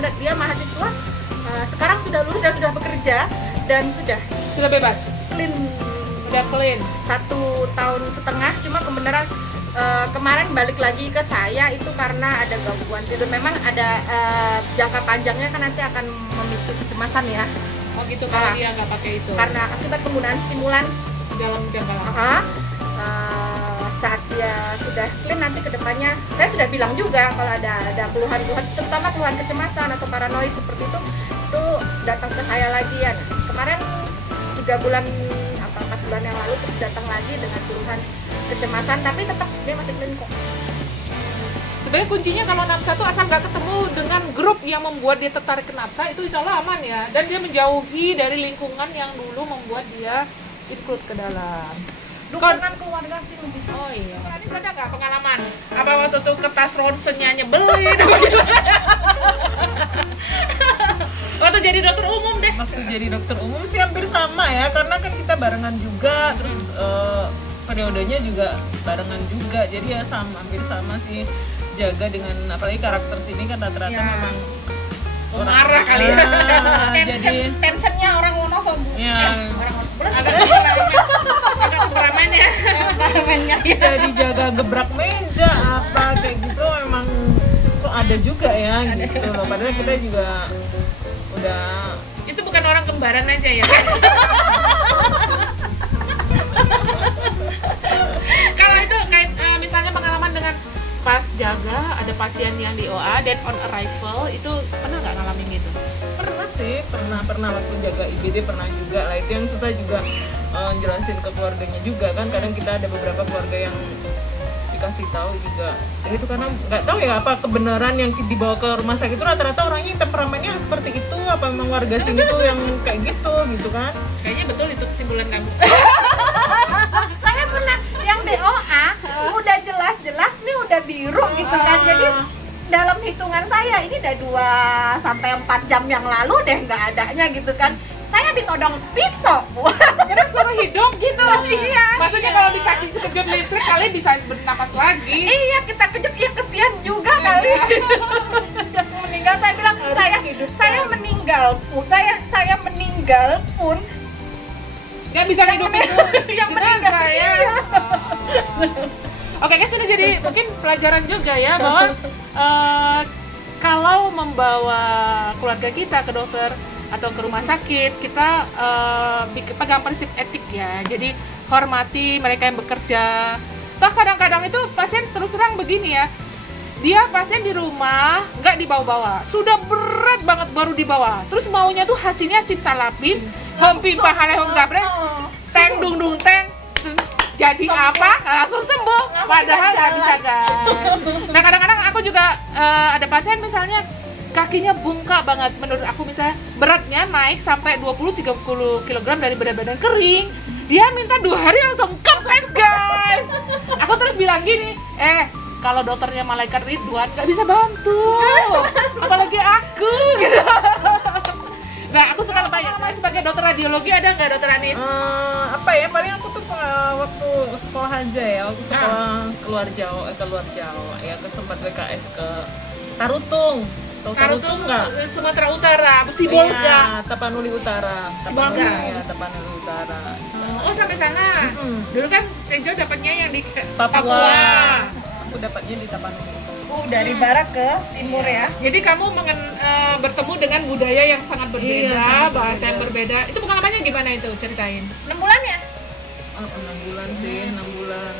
benar dia mahasiswa sekarang sudah lulus dan sudah bekerja dan sudah bebas, clean, udah clean 1 tahun setengah. Cuma kebenaran kemarin balik lagi ke saya itu karena ada gangguan tidur. Memang ada jangka panjangnya kan nanti akan memicu kecemasan ya. Oh gitu, kalau dia nggak pakai itu Karena akibat penggunaan stimulan dalam jangka lama. Saat dia sudah clean nanti kedepannya, saya sudah bilang juga kalau ada keluhan-keluhan, terutama keluhan kecemasan atau paranoid seperti itu datang ke saya lagi ya. Nah, kemarin 3 bulan atau 4 bulan yang lalu terus datang lagi dengan keluhan kecemasan, tapi tetap dia masih clean kok. Sebenarnya kuncinya kalau nafsa tuh asal nggak ketemu dengan grup yang membuat dia tertarik ke nafsa, itu insya Allah aman ya. Dan dia menjauhi dari lingkungan yang dulu membuat dia ikut ke dalam. Dukungan keluarga sih lebih. Oh iya. Ini ada nggak pengalaman? Apa waktu itu kertas ronsennya nyebelin? Apa gimana? Waktu jadi dokter umum deh. Waktu jadi dokter umum sih hampir sama ya, karena kan kita barengan juga, terus periodenya juga barengan juga, jadi ya hampir sama sih. Jaga dengan apalagi karakter sini kan rata-rata memang marah kali ya. Jadi tensionnya orang Wonosobo. Ya. Agak temperamen ya. Jadi jaga gebrak meja apa kayak gitu memang kok ada juga ya gitu loh. Padahal kita juga udah. Itu bukan orang kembaran aja ya. Kalau itu kayak misalnya pengalaman dengan pas jaga ada pasien yang di OA dan on arrival itu pernah nggak ngalamin gitu? Pernah sih, pernah waktu jaga IGD pernah juga lah. Itu yang susah juga jelasin ke keluarganya juga kan. Kadang kita ada beberapa keluarga yang dikasih tahu juga. Itu karena nggak tahu ya apa kebenaran yang dibawa ke rumah sakit itu rata-rata orangnya temperamennya seperti itu, apa memang warga sini tuh yang kayak gitu kan? Kayaknya betul itu kesimpulan kamu. Saya pernah yang di OA udah jelas-jelas nih udah biru gitu kan. Jadi dalam hitungan saya ini udah 2 sampai 4 jam yang lalu deh nggak adanya gitu kan. Saya ditodong pisau. Kira suruh hidup gitu. Iya. Maksudnya kalau dikasih sekejap listrik kalian bisa bernapas lagi. Iya, kita kejut ya kesian juga kali. Meninggal saya bilang saya meninggal pun saya meninggal pun nggak bisa hidup itu. yang meninggal saya. iya. Oke, guys, ini jadi mungkin pelajaran juga ya bahwa kalau membawa keluarga kita ke dokter atau ke rumah sakit, kita pegang prinsip etik ya. Jadi hormati mereka yang bekerja. Toh kadang-kadang itu pasien terus terang begini ya. Dia pasien di rumah nggak dibawa-bawa, sudah berat banget baru dibawa. Terus maunya tuh hasilnya simsalabim, hom pimpah halehom gabrek, teng dung dung teng. Jadi apa? Langsung sembuh. Padahal nggak bisa guys. Nah kadang-kadang aku juga ada pasien misalnya kakinya bungkak banget. Menurut aku misalnya beratnya naik sampai 20-30 kg dari badan kering. Dia minta 2 hari langsung kempes guys. Aku terus bilang gini, kalau dokternya malaikat Ridwan nggak bisa bantu, apalagi aku gitu. Nah aku suka banyak. Sebagai dokter radiologi ada nggak dokter Anis? Apa ya, paling aku tuh waktu sekolah aja ya, waktu sekolah keluar Jawa ya, ke sempat BKS ke Tarutung. Tarutung nggak? Sumatera Utara, Sibolga. Iya, Tapanuli Utara. Sibolga. Ya, Tapanuli Utara. Oh sampai sana. Dulu kan Tejo dapatnya yang di Papua. Aku dapatnya di Tapanuli. Dari barat ke timur ya. Jadi kamu bertemu dengan budaya yang sangat berbeda, sangat bahasa berbeda. yang berbeda. Itu pengalamannya gimana itu? Ceritain. 6 bulan ya? 6 bulan sih, 6 bulan.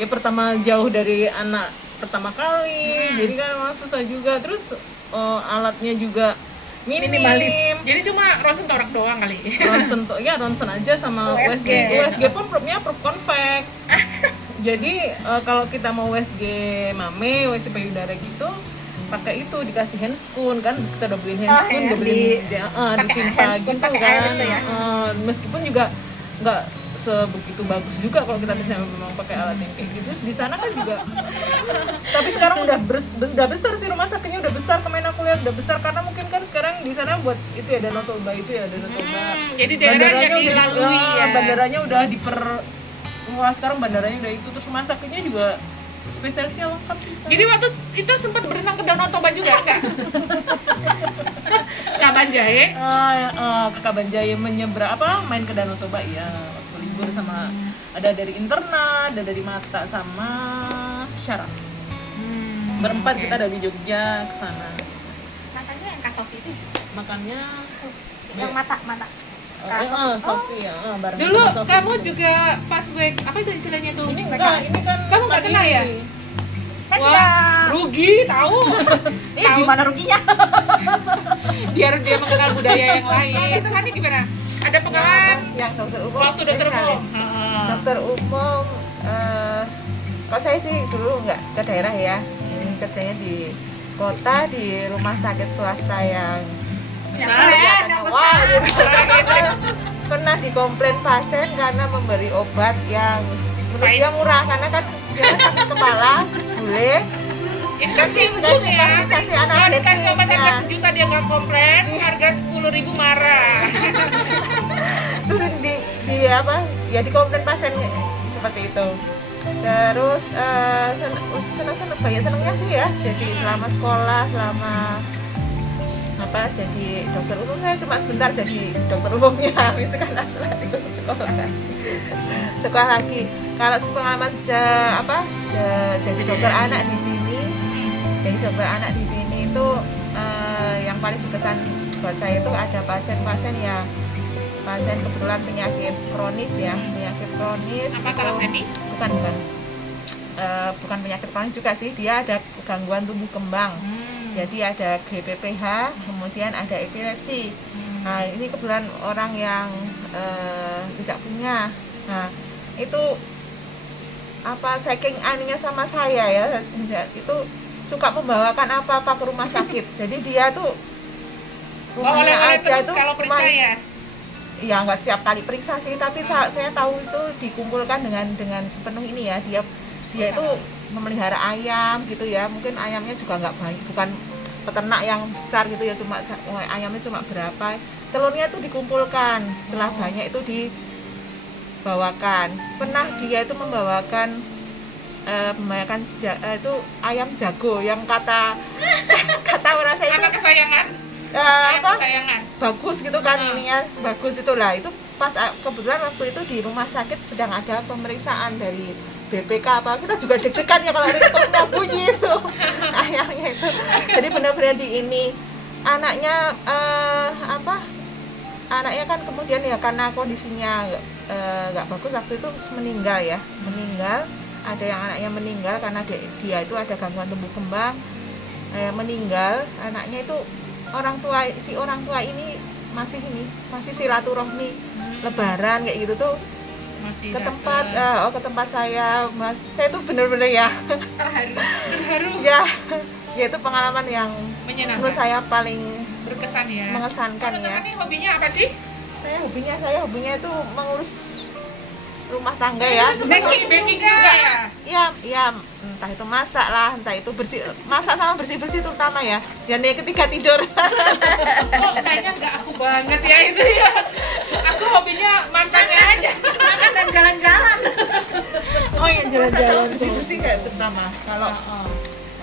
Pertama jauh dari anak pertama kali, jadi kan memang susah juga. Terus alatnya juga minimalis. Jadi cuma ronsen torak doang kali. Ronsen aja sama USG. USG pun propnya prop konvek. Jadi kalau kita mau USG mame, USG payudara gitu, pakai itu, dikasih handscoon kan, terus kita udah beliin handscoon, udah beliin ditimpa gitu kan. Meskipun juga nggak sebegitu bagus juga kalau kita misalnya memang pakai alat yang kayak gitu. Terus di sana kan juga, tapi sekarang udah besar sih rumah sakitnya, udah besar. Kemarin aku lihat udah besar karena mungkin kan sekarang di sana buat itu ya Danau Toba itu ya Danau Toba. Jadi daerahnya dilalui ya. Bandaranya udah wah sekarang bandaranya udah itu, terus rumah sakitnya juga spesialisnya lengkap sih sekarang. Jadi waktu itu sempat berenang ke Danau Toba juga enggak? Kabanjahe? Ke Kabanjahe menyeberang main ke Danau Toba ya waktu libur sama ada dari internat, ada dari Mata sama Syaraf. Berempat oke. kita dari Jogja ke sana. Katanya yang Kak Sofi itu Makannya yang mata. Sofi ya, bareng Dulu sama Sofi. kamu juga pas apa itu istilahnya tuh? ini enggak, ini kan Kamu nggak kena ya? Kan Wah, dia rugi tahu. ini gimana ruginya? Biar dia mengenal budaya yang lain. Itu kan gimana? Ada pengalaman yang dokter umum waktu dokter umum. dokter umum kalau saya sih dulu nggak ke daerah ya, kerjanya di kota di rumah sakit swasta yang kelihatannya wah gitu. Pernah dikomplain pasien karena memberi obat yang menurut dia murah karena kan dia sakit kepala bule Kasih untung ya. kasih Kalau anak dikasih obat harga sejuta dia nggak komplain, harga 10.000 marah. terus di apa ya dikomplain pasien seperti itu. Terus senang banyak senangnya sih ya, jadi selama sekolah jadi dokter umum. Saya cuma sebentar jadi dokter umumnya habis itu kan setelah itu sekolah lagi. Kalau pengalaman jadi dokter anak di sini, itu yang paling berkesan buat saya itu ada pasien yang kebetulan penyakit kronis ya, Apa thalassemia? bukan penyakit kronis juga sih, dia ada gangguan tumbuh kembang. Jadi ada GPPH, kemudian ada epilepsi. Nah, ini kebetulan orang yang tidak punya. Nah, itu saking aninya sama saya ya, itu suka membawakan apa-apa ke rumah sakit. Jadi dia tuh rumahnya aja tuh kalau periksa ya. Ya nggak setiap kali periksa sih, tapi saya tahu itu dikumpulkan dengan sepenuh ini ya. Dia itu memelihara ayam gitu ya, mungkin ayamnya juga nggak banyak, bukan peternak yang besar gitu ya, cuma ayamnya cuma berapa, telurnya itu dikumpulkan, setelah banyak itu dibawakan. Pernah dia itu membawakan itu ayam jago yang kata orang saya itu Anak kesayangan. Kesayangan. bagus gitu kan, ininya bagus itulah. Itu pas kebetulan waktu itu di rumah sakit sedang ada pemeriksaan dari BPK kita juga deg-degan ya kalau ringtone-nya bunyi itu ayamnya itu. Jadi benar-benar anaknya anaknya kan kemudian ya karena kondisinya nggak bagus waktu itu meninggal. Ada yang anaknya meninggal karena dia itu ada gangguan tumbuh kembang, meninggal anaknya itu. Orang tua ini masih silaturahmi lebaran kayak gitu tuh Masih ke tempat saya tuh bener-bener ya terharu. ya itu pengalaman yang Menyenangkan. menurut saya paling Berkesan ya. mengesankan ya. Teman-teman ini hobinya apa sih? Saya hobinya itu mengurus rumah tangga ya. Baking juga ya. Ya, entah itu masak lah, entah itu masak sama bersih-bersih terutama ya. Dan yang ketiga tidur. Oh, kayaknya nggak aku banget ya itu ya. Aku hobinya mantannya aja. Makan dan jalan-jalan. Oh iya, jalan-jalan bersih-bersih ya terutama.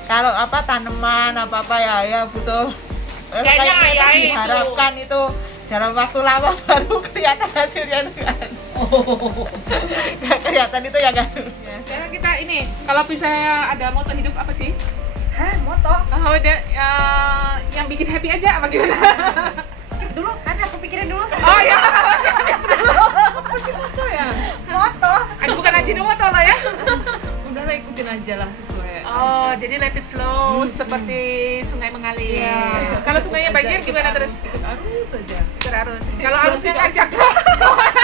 Kalau tanaman apa ya butuh Kayaknya itu ayai diharapkan itu dalam waktu lama baru kelihatan hasilnya itu kan. Nggak kelihatan itu ya kan. Sekarang kita ini, kalau bisa ada moto hidup apa sih? Hah, moto? Oh, ada yang bikin happy aja apa gimana? Dulu, kan aku pikirin dulu. Oh ya. Moto. Bukan Ajinomoto loh ya. Udahlah ikutin aja lah sesuai. Oh, jadi let it flow seperti sungai mengalir. Iya. Kalau sungainya banjir gimana terus? Ikut arus aja. Ikut arus. Kalau arusnya ngajak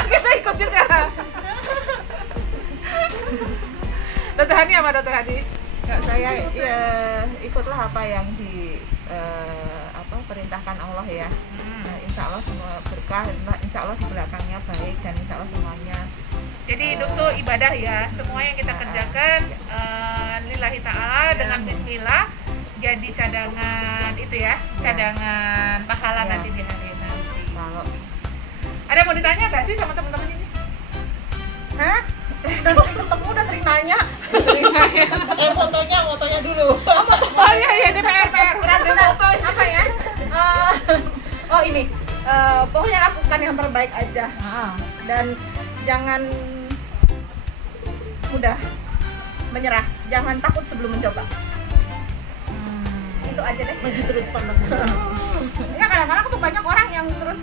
kita ikut juga. Dokter Hani apa Dokter Hani? Saya ya ikutlah apa yang perintahkan Allah ya. Nah, insya Allah semua berkah, insya Allah di belakangnya baik dan insya Allah semuanya. Jadi hidup tuh ibadah ya. Semua yang kita kerjakan lillahi ta'ala dengan bismillah jadi cadangan itu ya, cadangan pahala nanti di hari nanti. Kalau Ada mau ditanya nggak sih sama teman-teman ini? Hah? Udah sering ketemu, udah sering nanya. Sering nanya. Fotonya dulu. Oh iya iya, ini PR. Apa ya? Oh ini, pokoknya lakukan yang terbaik aja dan jangan mudah menyerah, jangan takut sebelum mencoba. Itu aja deh. Maju terus pandang. Ya kadang-kadang aku tuh banyak orang yang terus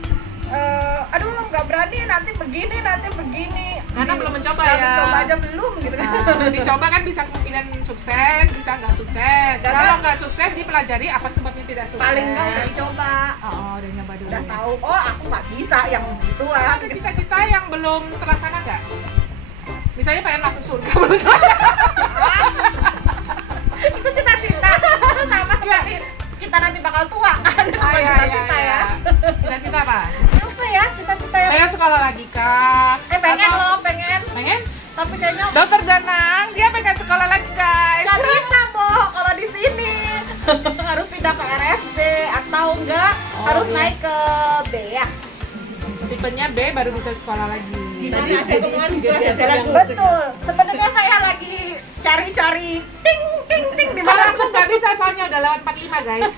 aduh nggak berani, nanti begini Karena belum mencoba Nggak ya. mencoba aja belum gitu kan. Dicoba kan bisa kemungkinan sukses, bisa nggak sukses. Dan Kalau nggak sukses dipelajari apa sebabnya tidak sukses. Paling nggak udah dicoba, Oh, udah nyoba dulu. udah tahu oh aku nggak bisa yang gituan. Ada cita-cita yang belum terlaksana nggak? Misalnya pengen masuk surga belum terlaksana. Itu cita-cita, itu sama seperti kita nanti bakal tua kan. Itu bukan cita-cita ya. Cita-cita apa? Apa ya cita-cita yang Pengen sekolah lagi kah? pengen Atau- loh, pengen. Pengen? Tapi kayaknya Dokter Danang, dia pengen sekolah lagi guys. nggak bisa Boh kalau di sini. Harus pindah ke RSD atau enggak harus iya. naik ke B ya. Tipenya B baru bisa sekolah lagi. Tadi ada omongan juga Betul. Sebenarnya saya lagi cari-cari ting di Kalau mana. aku nggak bisa soalnya udah lewat 45 guys.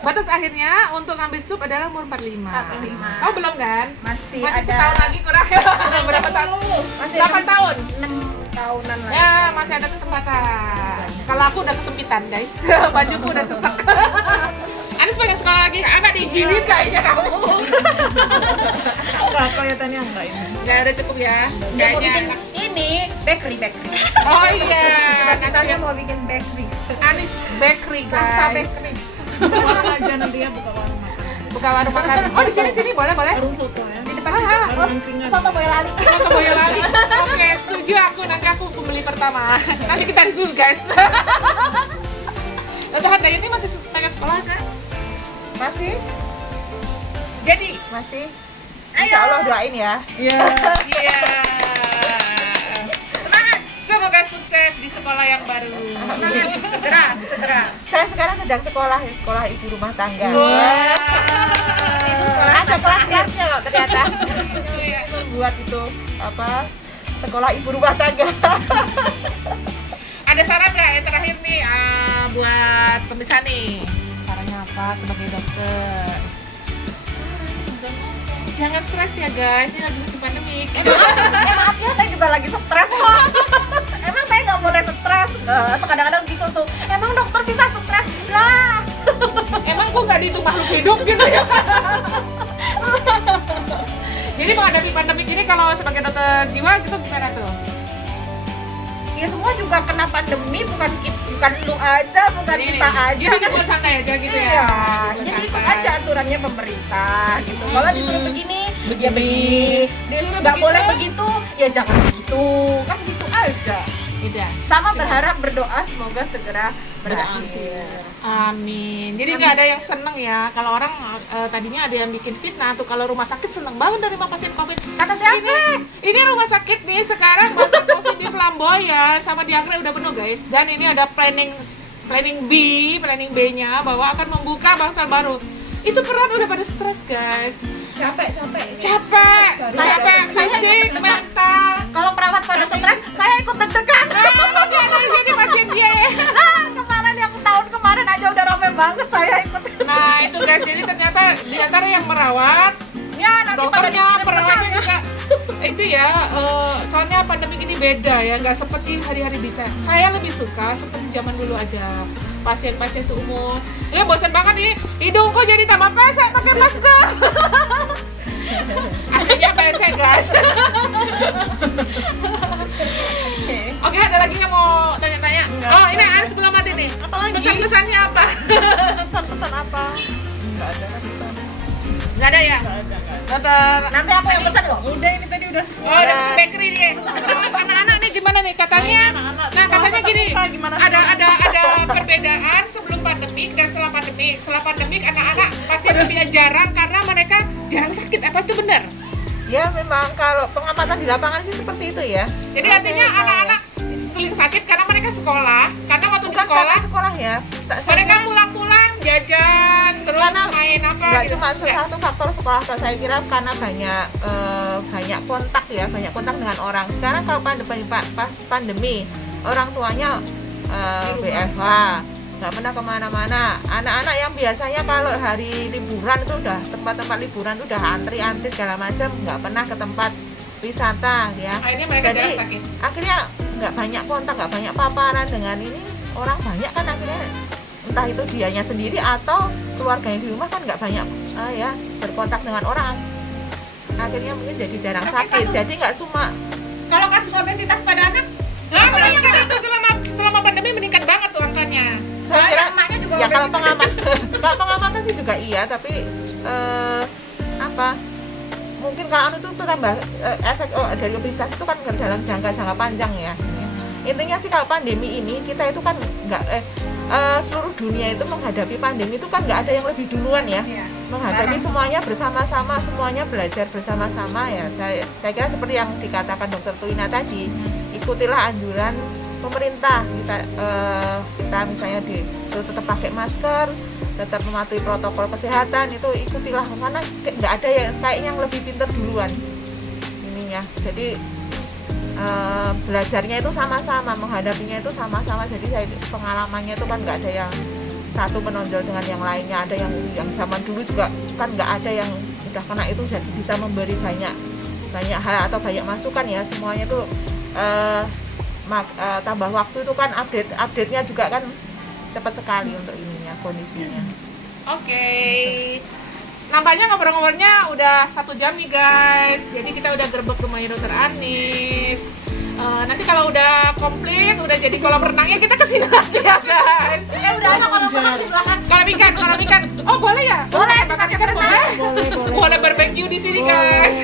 Batas akhirnya untuk ngambil sub adalah umur 45. 45. Oh belum kan? Masih Masih ada setahun lagi kurang. Berapa tahun? masih 8 tahun. 6 tahunan lagi. Ya masih ada kesempatan. Kalau aku udah kesempitan guys. Bajuku udah sesak. Anis pengen sekolah lagi. Agak diizinin kayaknya kamu. Enggak, kelihatannya enggak ini. Nggak ada cukup ya. Dia mau Kayaknya. bikin ini bakery. Oh iya. Cita-citanya mau bikin bakery. Anis bakery Rasa guys. bakery. Pulang aja nanti ya buka warung makan. Buka warung makan. Oh di sini boleh. Warung soto ya. Di depan Warung mancingan. foto Boyolali. Foto Boyolali. Oke, setuju aku. Nanti aku pembeli pertama. Nanti kita review guys. Udah harga ini masih pengen sekolah kan? Masih? Jadi, Masih? Ayo. Insya Allah doain ya. Iya. iya. Semoga sukses di sekolah yang baru. Segera. Saya sekarang sedang sekolah ibu rumah tangga. Wah. Ada kelas-kelasnya kok ternyata. Iya. Buat itu apa? Sekolah ibu rumah tangga. Ada saran nggak yang terakhir nih buat pemirsa nih? Sarannya apa sebagai dokter? Jangan stres ya guys, ini lagi musim pandemi. Maaf ya, saya juga lagi stres kok. Emang saya nggak boleh stres. Tuh kadang-kadang gitu tuh. Emang dokter bisa stres? Lah. Emang gue nggak dihitung makhluk hidup gitu ya? Jadi menghadapi pandemi ini kalau sebagai dokter jiwa gitu gimana tuh? Ya semua juga kena pandemi, bukan lu aja, bukan kita aja. Jadi dibuat santai aja gitu ya? Iya, Dibuat jadi ikut santai. aja aturannya pemerintah gitu. Kalau disuruh begini, ya Begini. begini. Disuruh nggak begitu. boleh begitu, ya jangan begitu. Kan gitu aja. Tidak. Sama berharap berdoa semoga segera berakhir. Amin. Jadi nggak ada yang seneng ya. Kalau orang tadinya ada yang bikin fitnah tuh kalau rumah sakit seneng banget dari pasien COVID. Kata siapa? Ini rumah sakit nih sekarang pasien COVID di Flamboyan sama di Anggrek udah penuh guys. Dan ini ada planning B-nya bahwa akan membuka bangsal baru. Itu berat udah pada stres guys. Capek. Fisik, mental. Kalau perawat pada stres, saya ikut deg-degan. Masih ada yang jadi pasien dia ya. Kemarin yang tahun kemarin aja udah rame banget saya ikut. Nah itu guys, jadi ternyata di antara yang merawat, Ya nanti pada dokternya, dikirim perawatnya pesan. juga itu ya, soalnya pandemi ini beda ya, nggak seperti hari-hari bisa. Saya lebih suka seperti zaman dulu aja, pasien-pasien itu umum. Ya bosan banget nih, hidungku jadi tambah pesek pakai masker. Aslinya pesek guys. Oke, ada lagi yang mau tanya-tanya? Oh ini Aris sebelum mati nih. Apa lagi? Pesan-pesannya apa? Pesan-pesan apa? Enggak ada pesan. Nggak ada ya? Enggak ada. Dokter. Nanti aku yang pesan loh. Udah ini tadi udah semua. Oh, ada pesan bakery dia. Anak-anak nih gimana nih katanya? Anak-anak Nah, sekolah katanya gini. tatap muka, gimana Ada perbedaan sebelum pandemik dan setelah pandemik. Setelah pandemik anak-anak pasti lebih jarang karena mereka jarang sakit. Apa itu benar? Ya memang kalau pengamatan di lapangan sih seperti itu ya. Jadi artinya anak-anak sering sakit karena mereka sekolah. Karena waktu di Bukan karena sekolah sekolah ya. mereka pulang-pulang jajan terus Karena main apa nggak gitu. cuma Nggak. satu faktor sekolah, saya kira karena banyak kontak ya, banyak kontak dengan orang. Sekarang kalau pas pandemi orang tuanya WFH, nggak pernah kemana-mana. Anak-anak yang biasanya kalau hari liburan itu udah tempat-tempat liburan itu udah antri-antri segala macam, nggak pernah ke tempat wisata ya. Akhirnya mereka Jadi jarang sakit. akhirnya nggak banyak kontak, nggak banyak paparan dengan ini. Orang banyak kan akhirnya entah itu dianya sendiri atau keluarganya di rumah kan nggak banyak ya berkontak dengan orang. Akhirnya mungkin jadi jarang sakit. Jadi nggak cuma Kalau kasus obesitas pada anak, Nah, meningkat itu selama pandemi meningkat banget tuh angkanya. saya kira emaknya juga ya kalau obesitas. kalau pengamatan sih juga iya, tapi apa mungkin kalau itu tambah efek dari obesitas itu kan dalam jangka panjang ya. Intinya sih kalau pandemi ini kita itu kan nggak seluruh dunia itu menghadapi pandemi itu kan nggak ada yang lebih duluan ya. Iya. Menghadapi semuanya bersama-sama, semuanya belajar bersama-sama ya. Saya kira seperti yang dikatakan Dokter Tuina tadi, ikutilah anjuran pemerintah. Kita misalnya tetap pakai masker, tetap mematuhi protokol kesehatan, itu ikutilah, karena nggak ada yang kayaknya yang lebih pintar duluan ininya. Jadi belajarnya itu sama-sama, menghadapinya itu sama-sama. Jadi pengalamannya itu kan nggak ada yang satu menonjol dengan yang lainnya. Ada yang zaman dulu juga kan nggak ada yang udah kena itu jadi bisa memberi banyak hal atau banyak masukan ya. Semuanya tuh tambah waktu itu kan update-nya juga kan cepat sekali untuk ininya, kondisinya. Oke. Nampaknya ngobrol-ngobrolnya udah 1 jam nih guys. Jadi kita udah gerbek rumahnya Dokter Anis. Nanti kalau udah komplit, udah jadi kolam renangnya, kita kesini lagi ya guys. Udah ada kalau renang di belakang. Kolam ikan. Oh boleh ya? Boleh, Bakar ikan boleh. Boleh barbecue di sini guys.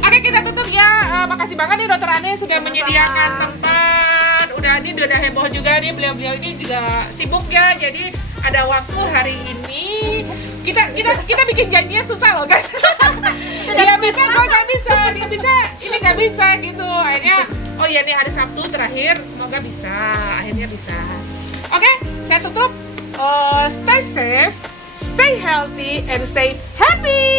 Oke, kita tutup ya. Makasih banget nih Dokter Anis sudah menyediakan tempat. Udah heboh juga nih, beliau ini juga sibuk ya. Jadi ada waktu hari ini. Kita bikin janjinya susah loh guys. Dia bisa, gue nggak bisa. Dia bisa, ini nggak bisa gitu. Akhirnya, oh ya nih hari Sabtu terakhir, semoga bisa. Akhirnya bisa. Oke, saya tutup. Stay safe, stay healthy, and stay happy.